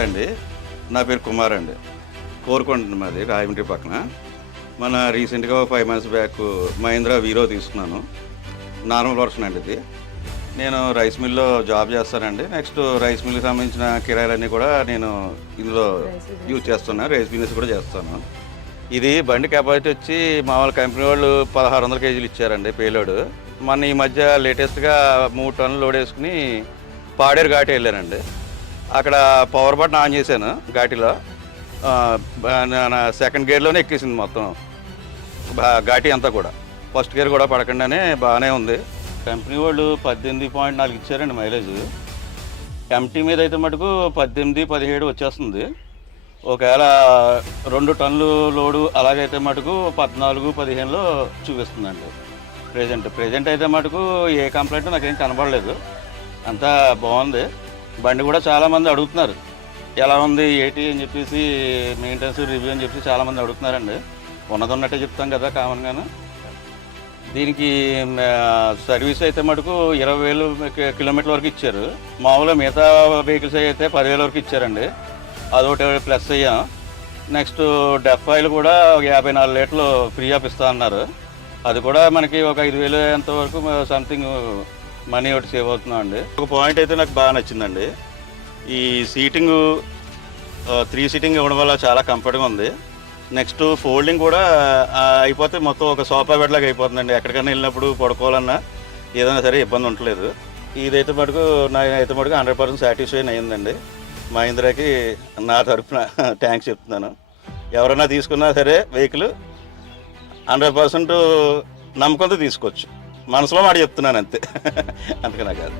నమస్తే అండి. నా పేరు కుమార్ అండి. కోరుకొండ మాది రాయమండ్రి పక్కన. మన రీసెంట్గా 5 months బ్యాక్ మహీంద్రా వీరో తీసుకున్నాను. నార్మల్ వర్షన్ అండి ఇది. నేను రైస్ మిల్లో జాబ్ చేస్తానండి. నెక్స్ట్ రైస్ మిల్కి సంబంధించిన కిరాయిలన్నీ కూడా నేను ఇందులో యూజ్ చేస్తున్నాను. రైస్ బిజినెస్ కూడా చేస్తాను. ఇది బండి కెపాసిటీ వచ్చి మామూలు కంపెనీ వాళ్ళు 1600 kgs ఇచ్చారండి పేలోడ్. మన ఈ మధ్య లేటెస్ట్గా 3 టన్నులు లోడ్ వేసుకుని పాడేరు ఘాటి వెళ్ళానండి. అక్కడ పవర్ బటన్ ఆన్ చేశాను ఘాటిలో. సెకండ్ గేర్లోనే ఎక్కేసింది మొత్తం ఘాటి అంతా కూడా. ఫస్ట్ గేర్ కూడా పడకుండానే బాగానే ఉంది. కంపెనీ వాళ్ళు 18.4 ఇచ్చారండి మైలేజ్. ఎంటీ మీద అయితే మటుకు 18-17 వచ్చేస్తుంది. ఒకవేళ 2 టన్నులు లోడు అలాగైతే మటుకు 14-15లో చూపిస్తుందండి. ప్రెజెంట్ అయితే మటుకు ఏ కంప్లైంట్ నాకేం కనబడలేదు. అంతా బాగుంది. బండి కూడా చాలామంది అడుగుతున్నారు ఎలా ఉంది ఏంటి అని చెప్పేసి, మెయింటెనెన్స్ రివ్యూ అని చెప్పి చాలామంది అడుగుతున్నారండి. ఉన్నట్టే చెప్తాం కదా కామన్గాను. దీనికి సర్వీస్ అయితే మటుకు 20,000 కిలోమీటర్ల వరకు ఇచ్చారు. మామూలుగా మిగతా వెహికల్స్ అయితే 10,000 వరకు ఇచ్చారండి. అదొకటి ప్లస్ అయ్యాం. నెక్స్ట్ డెఫ్ ఆయిల్ కూడా 54 లీటర్లు ఫ్రీ ఆఫ్ ఇస్తా అన్నారు. అది కూడా మనకి ఒక 5,000 ఎంత వరకు సంథింగ్ మనీ ఒకటి సేవ్ అవుతున్నాం అండి. ఒక పాయింట్ అయితే నాకు బాగా నచ్చిందండి. ఈ సీటింగు 3 సీటింగ్ ఇవ్వడం వల్ల చాలా కంఫర్ట్గా ఉంది. నెక్స్ట్ ఫోల్డింగ్ కూడా అయిపోతే మొత్తం ఒక సోఫా బెడ్ లాగా అయిపోతుందండి. ఎక్కడికైనా వెళ్ళినప్పుడు పడుకోవాలన్నా ఏదైనా సరే ఇబ్బంది ఉండలేదు. ఇదైతే మటుకు నాకైతే మటుకు 100% సాటిస్ఫై అయ్యిందండి. మహీంద్రాకి నా తరఫున థ్యాంక్స్ చెప్తున్నాను. ఎవరైనా తీసుకున్నా సరే వెహికల్ 100% నమ్మకంతో తీసుకోవచ్చు. మనసులో మాట చెప్తున్నాను అంతే, అంతకన్నా కాదు.